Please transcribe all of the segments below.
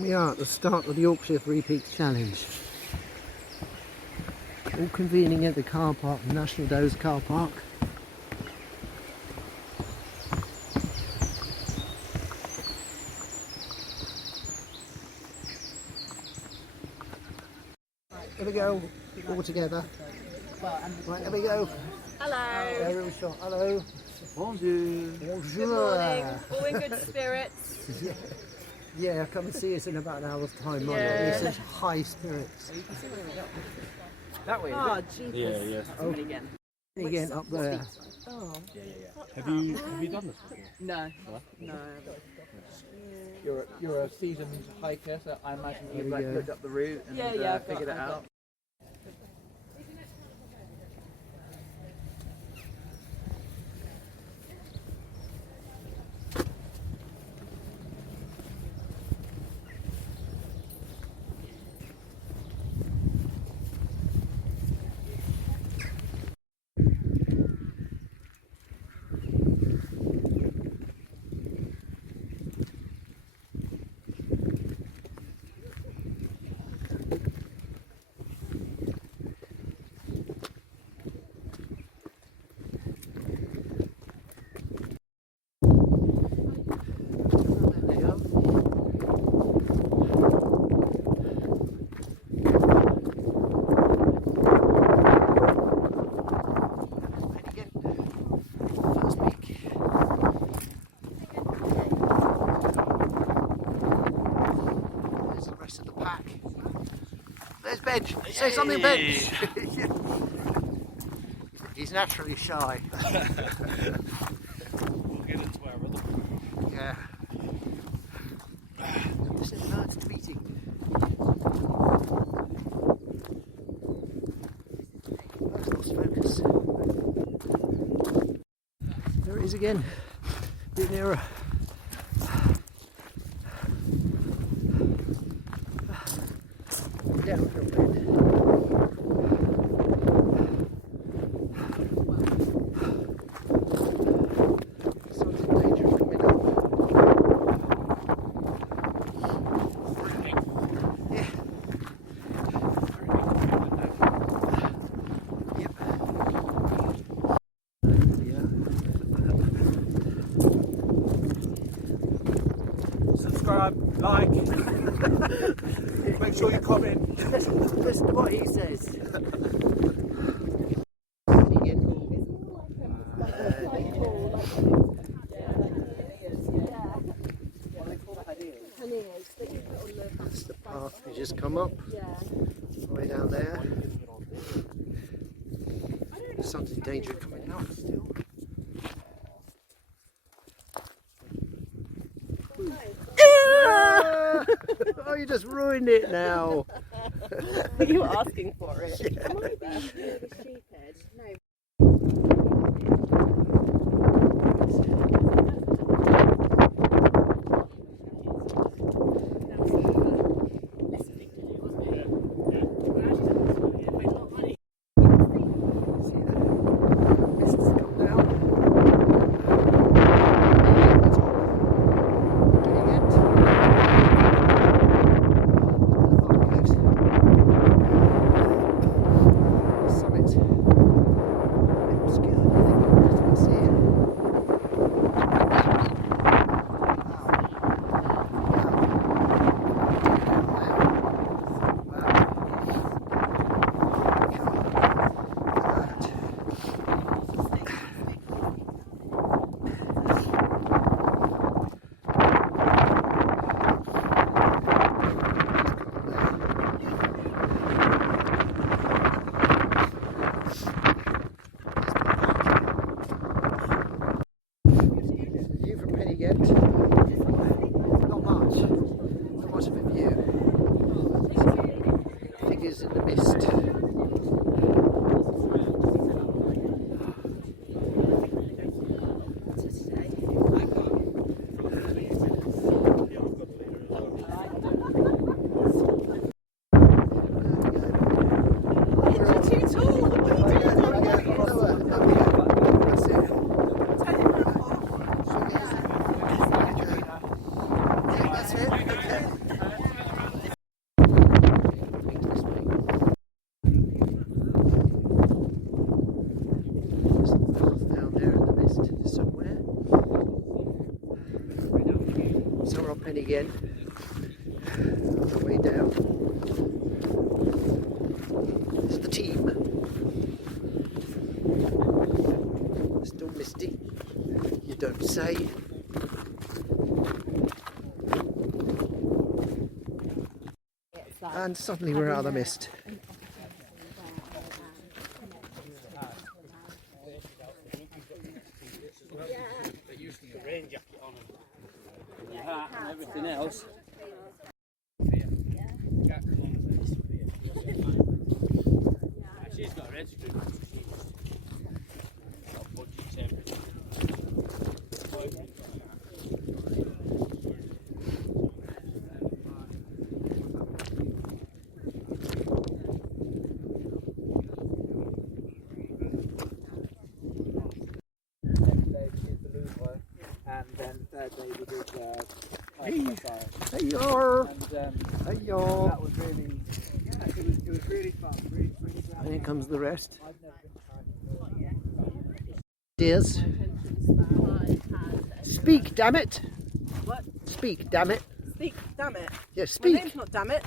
We are at the start of the Yorkshire Three Peaks Challenge. All convening at the car park, National Dows car park. Right, here we go, all together. Right, here we go. Hello. Aerial shot. Hello. Bonjour. Bonjour. Good morning. All in good spirits. Yeah, come and see us in about an hour's time. Yeah. We're such high spirits. That way, Oh, Jesus. Yeah. Oh. Again. Again, up there. Oh. Have you done this before? No. No. You're a seasoned hiker, so I imagine you've There we go. looked up the route and Yeah, figured it out. There's Benj. Say something, Benj. He's naturally shy. We'll get into our rhythm. Yeah. Listen, birds tweeting. I've lost focus. There it is again. A bit nearer. Downhill bend. Something dangerous coming up. Yeah. Yep. Subscribe, like, make sure you comment. Listen to what he says. That's the path we just come up. Way down there. Something dangerous coming out still. Oh, you just ruined it now. You were asking for it. Yeah. Am I being really stupid? No. Summit. Pen-y-Ghent on the way down. It's the team. Still misty. You don't say. And suddenly we're out of the mist. Rain jacket on and hat and everything else. She's got a red strip. And then the third day we did Hey y'all! and Hey y'all! that was really, yeah, it was really fun. Really, really fun. And here comes the rest. I've never been to Dears, speak, damn it! What? Speak, damn it! Speak, damn it. Yeah, My speak! name's not damn it.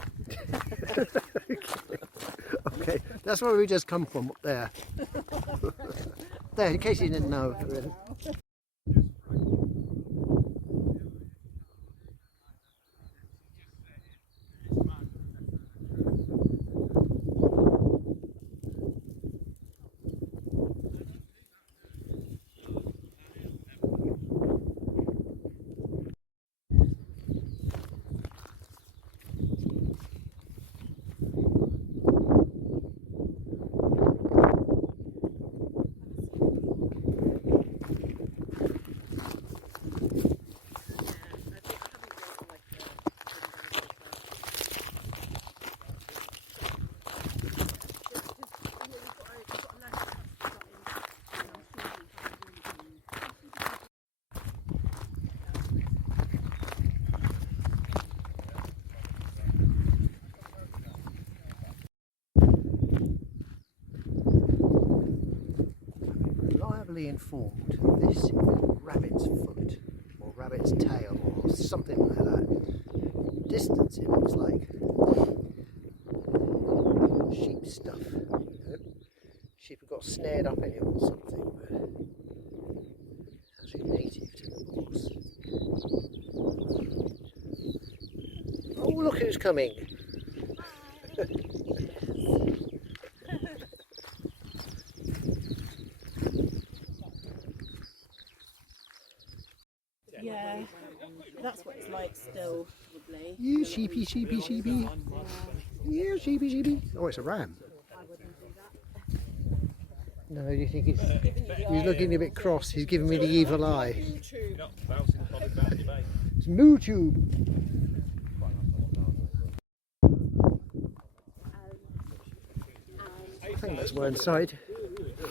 Okay, that's where we just come from, up there. There, in case you didn't know. Reliably informed, this is rabbit's foot or rabbit's tail or something like that. Distance it looks like sheep stuff. Sheep have got snared up in it or something, but it's actually native to the moors. Oh, look who's coming! Yeah, that's what it's like still, probably. You sheepy, sheepy, sheepy. Yeah, sheepy, sheepy. Oh, it's a ram. No, you think he's looking a bit cross. He's giving me the evil eye. It's Moo Tube. I think that's Whernside.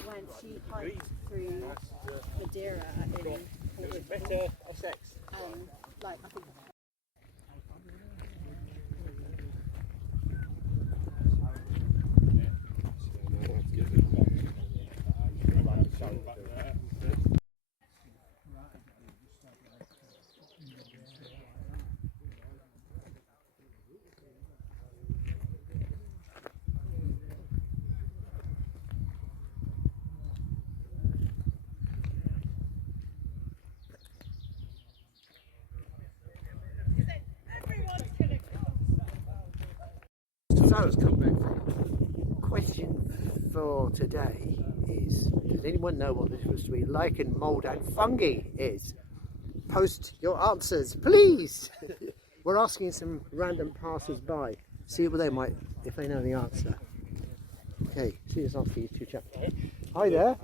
When she hiked through Madeira in Better or sex? like I think So I was come back from. Question for today is: does anyone know what the difference between lichen, mould, and fungi is? Post your answers, please. We're asking some random passers-by. See what they might, if they know the answer. Okay, see this after you two chaps. Hi there.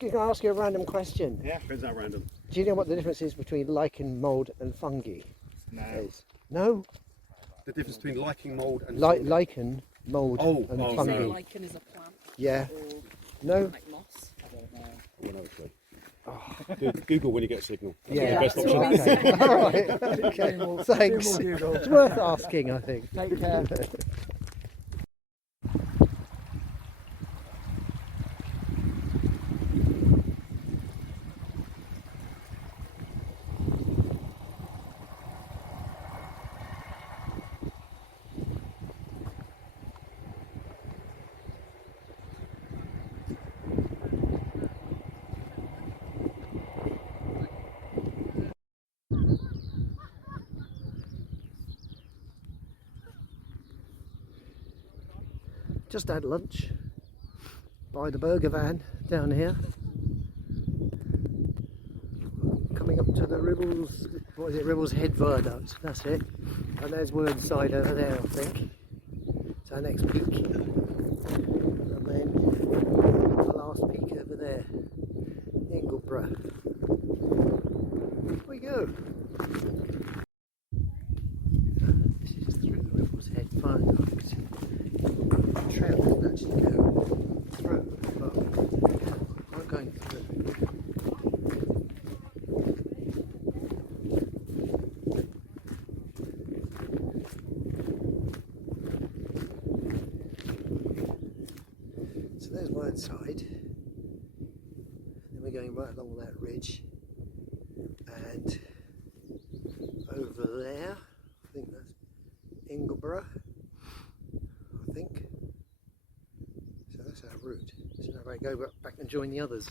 Can I ask you a random question? Yeah, depends how random. Do you know what the difference is between lichen, mould, and fungi? No. Is? No? The difference between liking mould and Lichen, mould, Oh, and oh, fungi. no. lichen is a plant Yeah. or No? like moss. Google when you get a signal. That's Yeah. the best option. Okay. All right. Okay. Thanks. It's worth asking, I think. Take care. Just had lunch by the burger van down here. Coming up to the Ribbles, what is it, Ribbles Head Viaduct, that's it. And there's Whernside over there, I think. It's our next peak. And then the last peak over there, Ingleborough. Here we go. This is through the Ribbles Head Viaduct. The trail doesn't actually go through, but I'm going through. So there's one side, then we're going right along that ridge, and over there, I think that's Ingleborough, I think. So that's our route. So now I go back and join the others.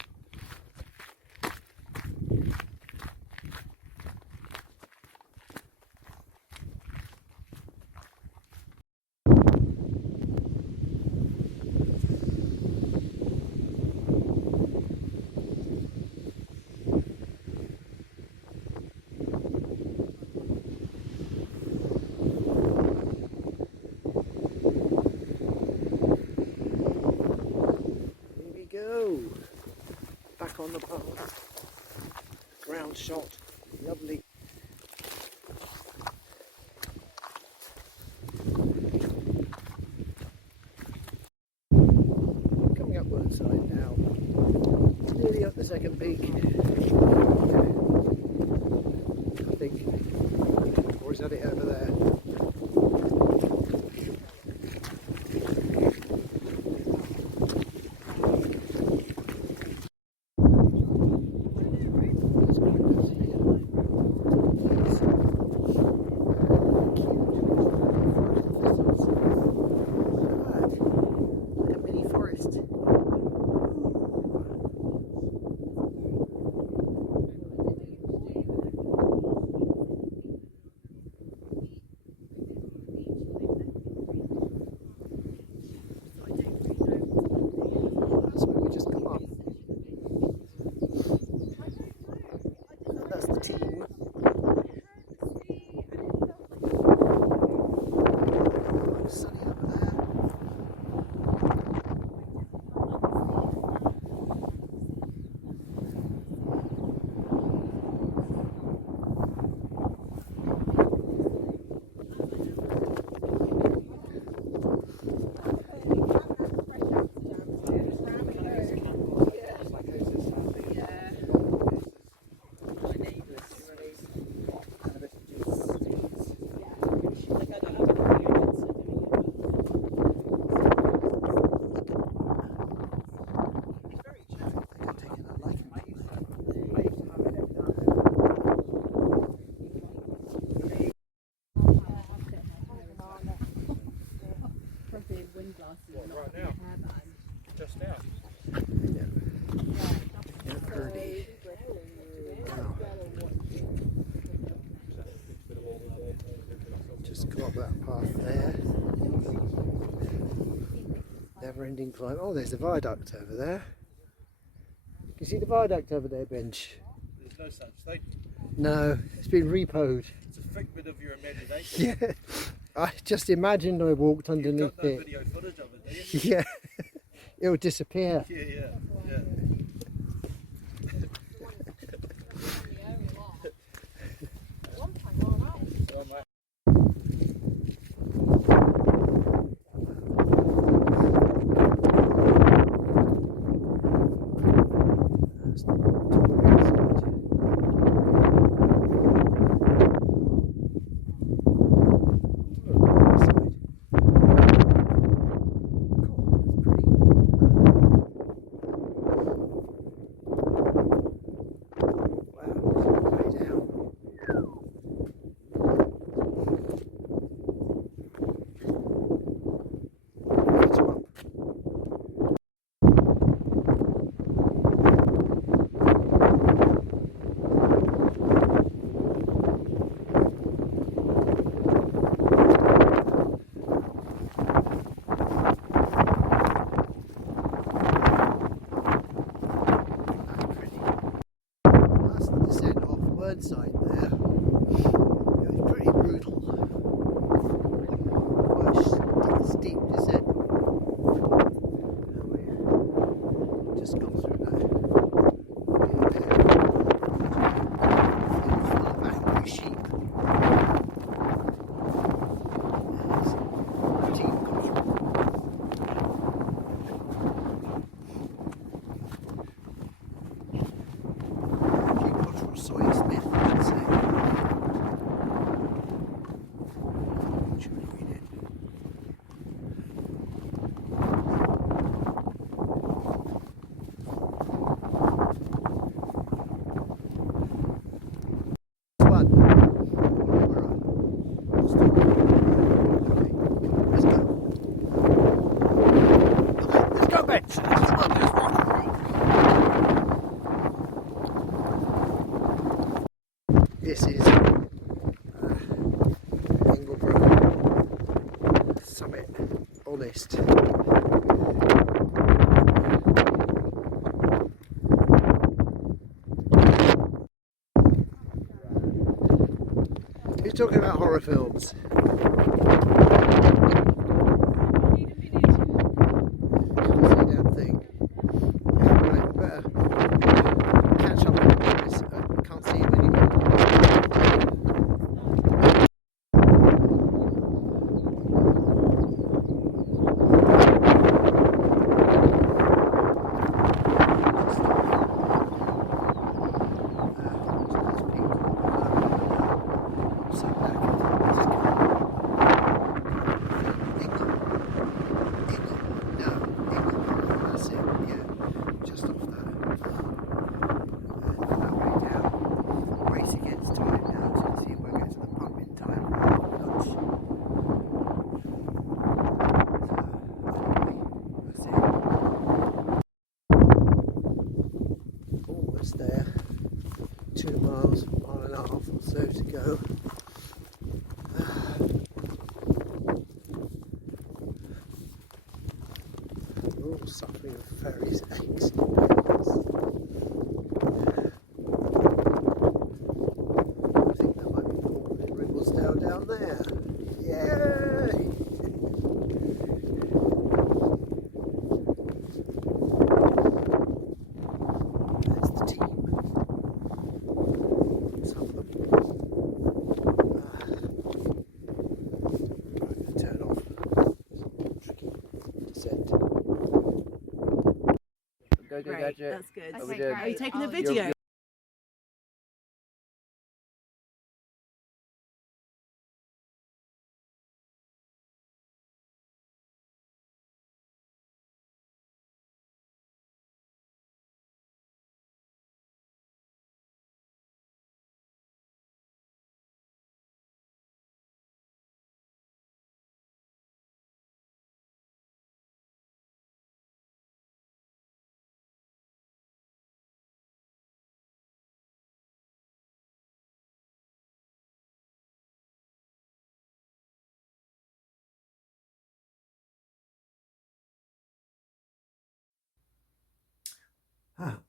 Back on the path, ground shot, lovely. Coming up Whernside now, nearly up the second peak, I think, or is that it over there? Right now? Just now? Just go up that path there. Never ending climb. Oh, there's the viaduct over there. Can you see the viaduct over there, Bench? There's no such thing. No, it's been repoed. It's a figment of your imagination. Yeah, I just imagined I walked underneath You've got no it. video footage of it, do you? Yeah, it will disappear. Yeah. So I'm like, Whernside there. It was pretty brutal. Quite a steep descent. And we just got through that. Full of angry sheep. There's team control. Soy Smith, I should say. Should we read it? One. Okay, let's go. Let's go, Bench. Let's run this rock and roll. This is Ingleborough summit, honest. Who's talking about horror films? Can't see a damn thing. Yeah, right, better catch up with this. I can't see him anymore. There, 2 miles, 1.5 miles or so to go. We're all suffering of various aches. I think that might be called Ribblesdale down there. Yay! Go, Great, gadget. that's good. Are we Okay, doing- Are you taking a You're- video? you're-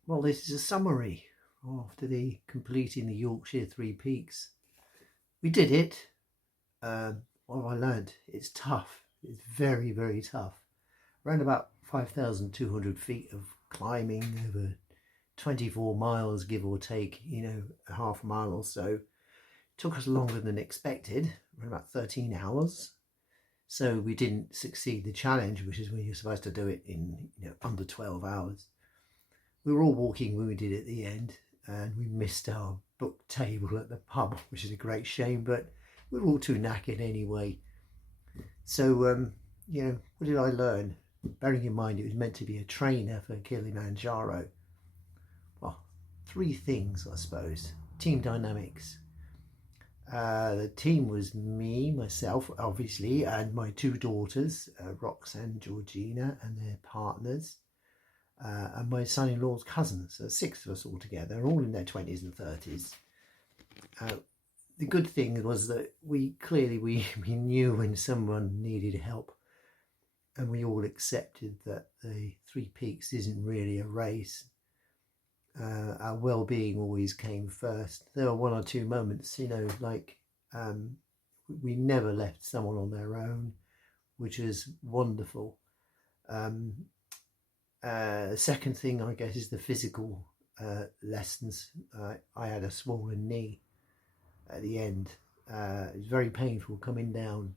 Well, this is a summary after completing the Yorkshire 3 Peaks. We did it. What I learned, it's tough. It's very, very tough. Around about 5,200 feet of climbing over 24 miles, give or take, a half a mile or so. Took us longer than expected, around about 13 hours. So we didn't succeed the challenge, which is when you're supposed to do it in under 12 hours. We were all walking when we did it at the end, and we missed our book table at the pub, which is a great shame, but we were all too knackered anyway. So, what did I learn? Bearing in mind it was meant to be a trainer for Kilimanjaro. Well, 3 things, I suppose. Team dynamics. The team was me, myself, obviously, and my 2 daughters, Roxanne, Georgina, and their partners. And my son-in-law's cousins, so 6 of us all together, all in their 20s and 30s. The good thing was that we knew when someone needed help, and we all accepted that the 3 Peaks isn't really a race. our well-being always came first. There were one or two moments, you know, like we never left someone on their own, which is wonderful. Second thing, I guess, is the physical lessons. I had a swollen knee at the end. It was very painful coming down.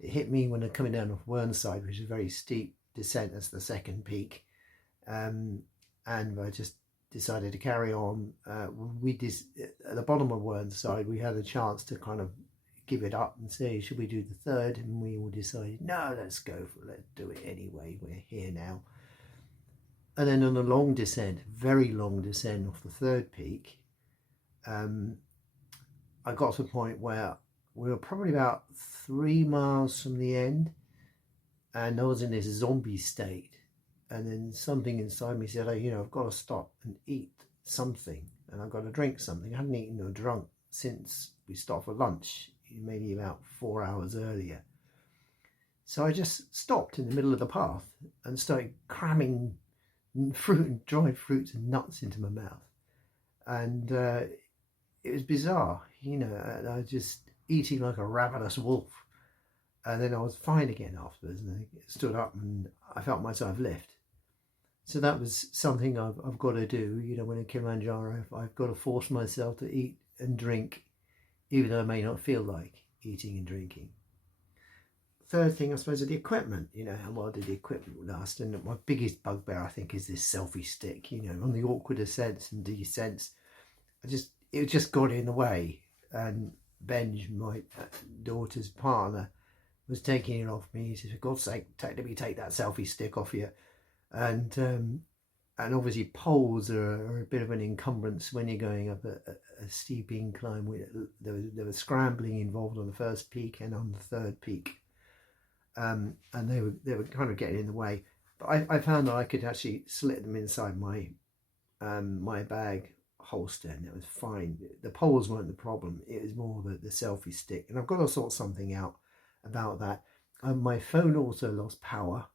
It hit me when I'm coming down off Whernside, which is a very steep descent as the second peak. And I just decided to carry on. At the bottom of Whernside, we had a chance to kind of give it up and say, should we do the third? And we all decided, no, let's do it anyway. We're here now. And then on a long descent, very long descent off the third peak, I got to a point where we were probably about 3 miles from the end, and I was in this zombie state. And then something inside me said, oh, you know, I've got to stop and eat something, and I've got to drink something. I hadn't eaten or drunk since we stopped for lunch, maybe about 4 hours earlier. So I just stopped in the middle of the path and started cramming fruit and dried fruits and nuts into my mouth. And it was bizarre, you know, and I was just eating like a ravenous wolf. And then I was fine again afterwards, and I stood up and I felt myself lift. So that was something I've got to do, you know, when in Kilimanjaro. I've got to force myself to eat and drink, even though I may not feel like eating and drinking. Third thing, I suppose, is the equipment. You know, how well did the equipment last? And my biggest bugbear, I think, is this selfie stick. You know, on the awkward ascents and descents, it just got in the way. And Benj, my daughter's partner, was taking it off me. He said, for God's sake, let me take that selfie stick off you. And obviously poles are a bit of an encumbrance when you're going up a steep incline. There was scrambling involved on the first peak and on the third peak. And they were kind of getting in the way. But I found that I could actually slit them inside my my bag holster, and it was fine. The poles weren't the problem. It was more the selfie stick. And I've got to sort something out about that. My phone also lost power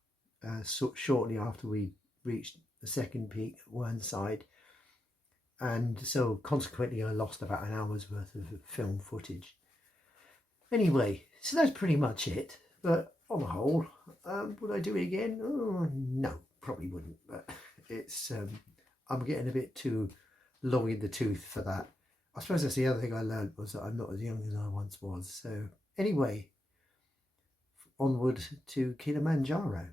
shortly after we reached the second peak at Whernside. And so consequently I lost about an hour's worth of film footage. Anyway, so that's pretty much it. But on the whole, would I do it again? Oh, no, probably wouldn't. But it's I'm getting a bit too long in the tooth for that. I suppose that's the other thing I learned, was that I'm not as young as I once was. So anyway, onward to Kilimanjaro.